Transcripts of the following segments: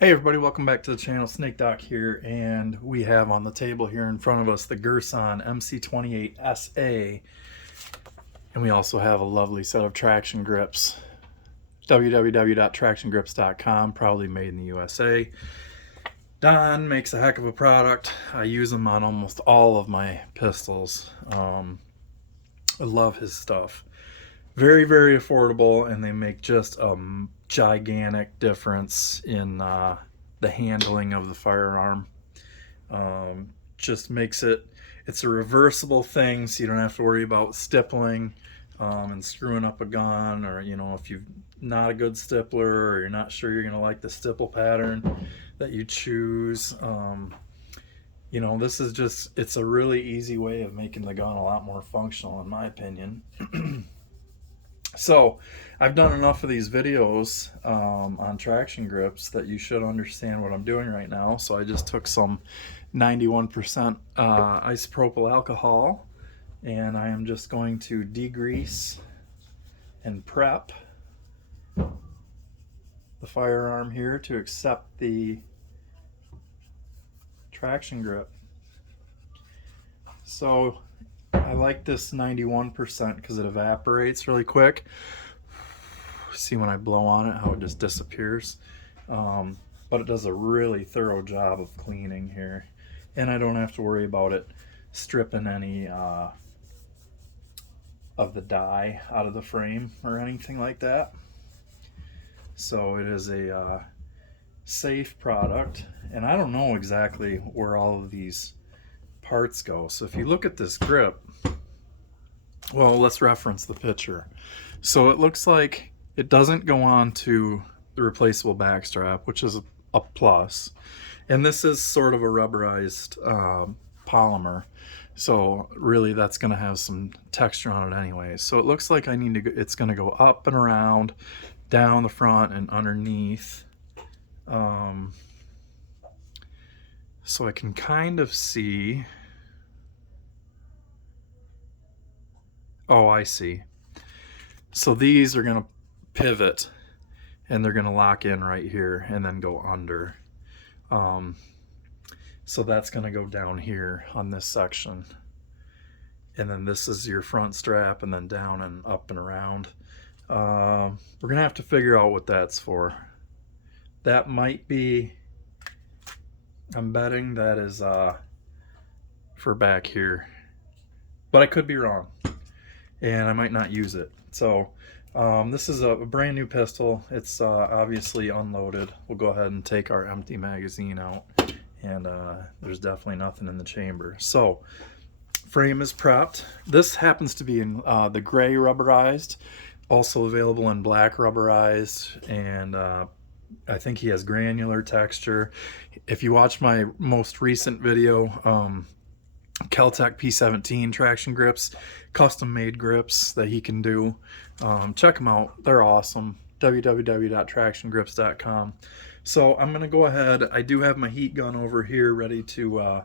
Hey everybody, welcome back to the channel. Snake Doc here, and we have on the table here in front of us the Girsan MC28SA, and we also have a lovely set of traction grips. www.tractiongrips.com, proudly made in the USA. Don makes a heck of a product. I use them on almost all of my pistols. I love his stuff. Very, very affordable, and they make just a gigantic difference in the handling of the firearm. Just makes it's a reversible thing, so you don't have to worry about stippling and screwing up a gun, or if you're not a good stippler or you're not sure you're going to like the stipple pattern that you choose. This is it's a really easy way of making the gun a lot more functional, in my opinion. So I've done enough of these videos on traction grips that you should understand what I'm doing right now. So I just took some 91% isopropyl alcohol, and I am just going to degrease and prep the firearm here to accept the traction grip. So I like this 91% because it evaporates really quick. See when I blow on it how it just disappears. But it does a really thorough job of cleaning here, and I don't have to worry about it stripping any of the dye out of the frame or anything like that. So it is a safe product, and I don't know exactly where all of these parts go. So if you look at this grip, well, let's reference the picture. So it looks like it doesn't go on to the replaceable backstrap, which is a plus. And this is sort of a rubberized polymer. So really that's going to have some texture on it anyway. So it looks like it's going to go up and around, down the front and underneath. So I can kind of see. Oh, I see. So these are going to pivot, and they're going to lock in right here and then go under. So that's going to go down here on this section. And then this is your front strap, and then down and up and around. We're going to have to figure out what that's for. That might be, I'm betting that is for back here. But I could be wrong, and I might not use it. So this is a brand new pistol. It's obviously unloaded. We'll go ahead and take our empty magazine out, and there's definitely nothing in the chamber. So frame is prepped. This happens to be in the gray rubberized, also available in black rubberized, and I think he has granular texture. If you watch my most recent video, Kel-Tec P17 traction grips, custom made grips that he can do, check them out. They're awesome. www.tractiongrips.com. So I'm going to go ahead. I do have my heat gun over here ready to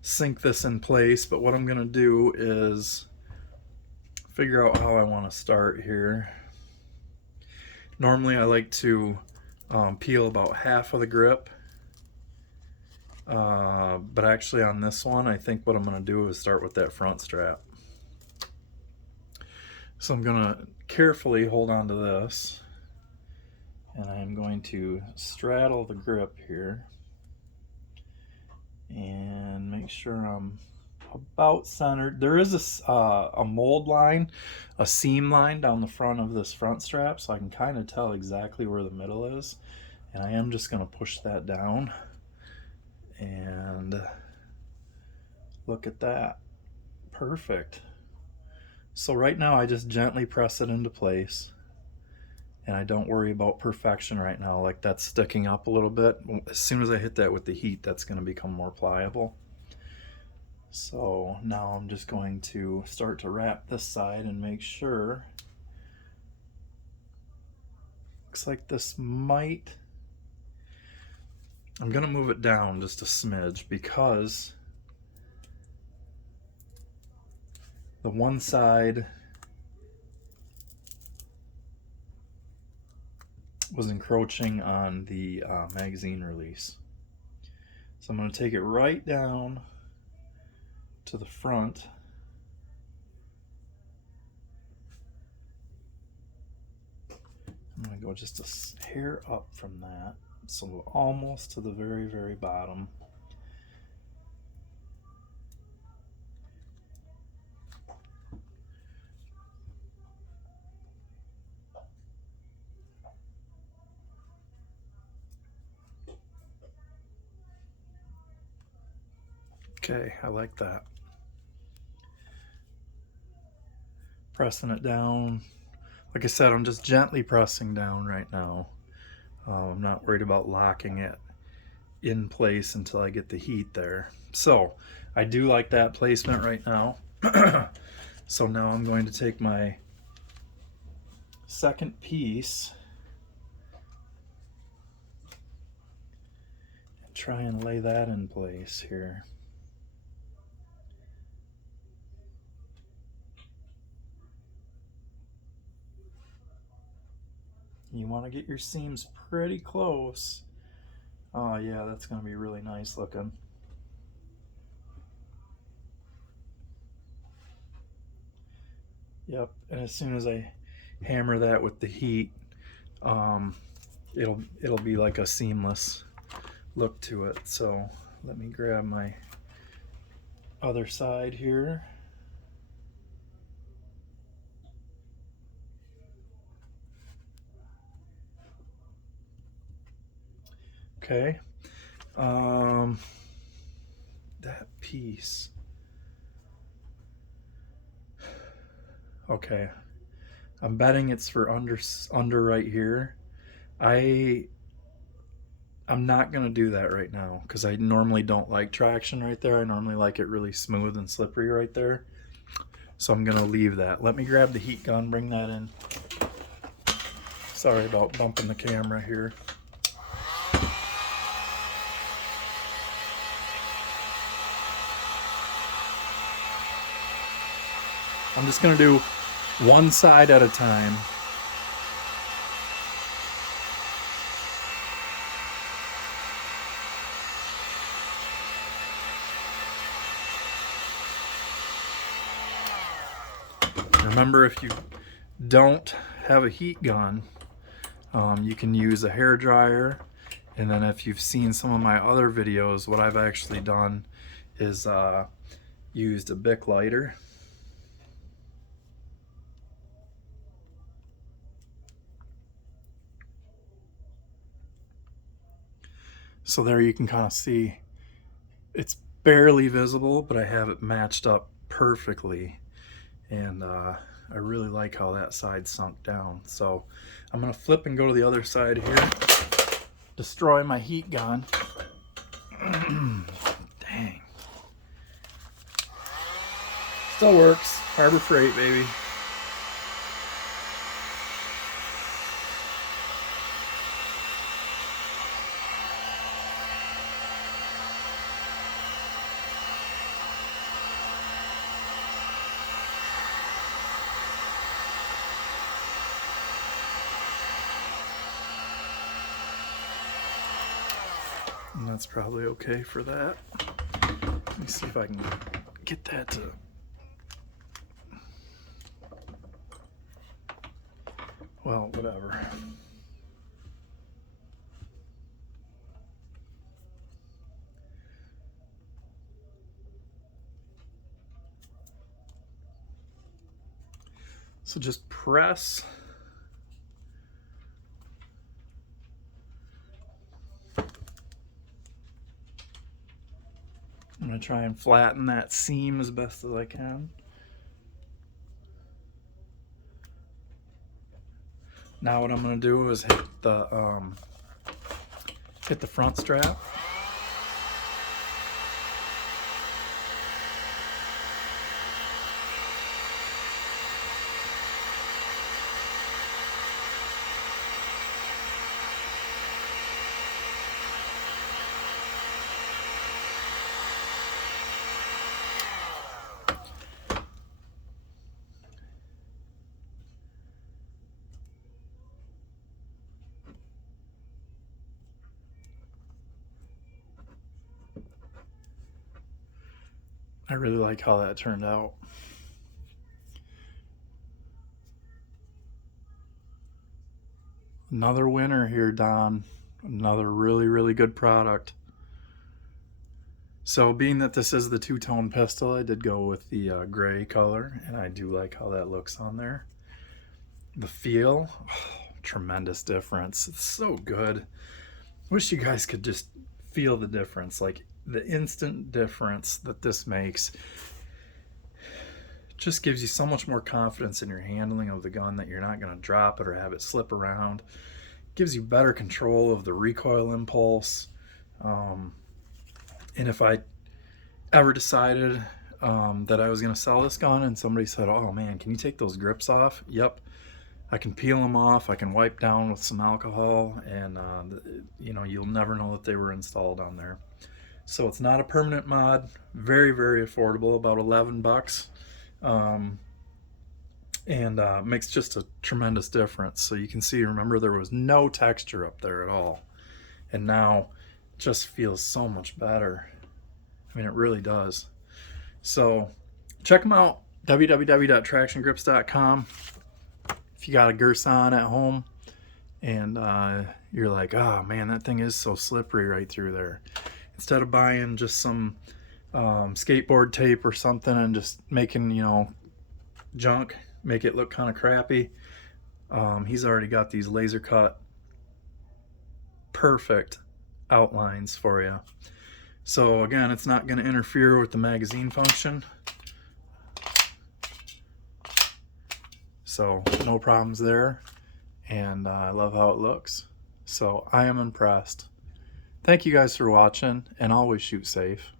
sink this in place, but what I'm going to do is figure out how I want to start here. Normally I like to peel about half of the grip, but actually on this one I think what I'm going to do is start with that front strap. So I'm going to carefully hold on to this, and I'm going to straddle the grip here and make sure I'm about centered. There is a mold line, a seam line down the front of this front strap, so I can kind of tell exactly where the middle is, and I am just going to push that down, and look at that. Perfect. So right now I just gently press it into place, and I don't worry about perfection right now, like that's sticking up a little bit. As soon as I hit that with the heat, that's going to become more pliable. So now I'm just going to start to wrap this side and make sure. Looks like this might, I'm going to move it down just a smidge because the one side was encroaching on the magazine release. So I'm going to take it right down to the front. I'm going to go just a hair up from that, so almost to the very, very bottom. Okay, I like that. Pressing it down. Like I said, I'm just gently pressing down right now. I'm not worried about locking it in place until I get the heat there. So I do like that placement right now. So now I'm going to take my second piece and try and lay that in place here. You want to get your seams pretty close. Oh yeah, that's going to be really nice looking. Yep, and as soon as I hammer that with the heat, it'll be like a seamless look to it. So let me grab my other side here. Okay, that piece. Okay, I'm betting it's for under right here. I'm not gonna do that right now because I normally don't like traction right there. I normally like it really smooth and slippery right there. So I'm gonna leave that. Let me grab the heat gun, bring that in. Sorry about bumping the camera here. I'm just gonna do one side at a time. Remember, if you don't have a heat gun, you can use a hair dryer. And then if you've seen some of my other videos, what I've actually done is used a Bic lighter. So there you can kind of see it's barely visible, but I have it matched up perfectly. And I really like how that side sunk down. So I'm gonna flip and go to the other side here. Destroy my heat gun. Dang. Still works. Harbor Freight, baby. And that's probably okay for that. Let me see if I can get that to... Well, whatever. So just press. I'm going to try and flatten that seam as best as I can. Now what I'm going to do is hit the front strap. I really like how that turned out. Another winner here, Don. Another really good product. So being that this is the two-tone pistol, I did go with the gray color, and I do like how that looks on there. The feel, tremendous difference. It's so good. Wish you guys could just feel the difference, like the instant difference that this makes. Just gives you so much more confidence in your handling of the gun that you're not going to drop it or have it slip around. Gives you better control of the recoil impulse. And if I ever decided that I was going to sell this gun and somebody said, oh man, can you take those grips off? Yep, I can peel them off. I can wipe down with some alcohol, and you know, you'll never know that they were installed on there. So it's not a permanent mod. Very affordable, about 11 bucks. And makes just a tremendous difference. So you can see, remember, there was no texture up there at all, and now it just feels so much better. I mean, it really does. So check them out, www.tractiongrips.com. If you got a Girsan at home and you're like, oh man, that thing is so slippery right through there, instead of buying just some skateboard tape or something and just making, you know, junk, make it look kind of crappy, he's already got these laser cut perfect outlines for you. So again, it's not going to interfere with the magazine function, so no problems there, and I love how it looks. So I am impressed. Thank you guys for watching, and always shoot safe.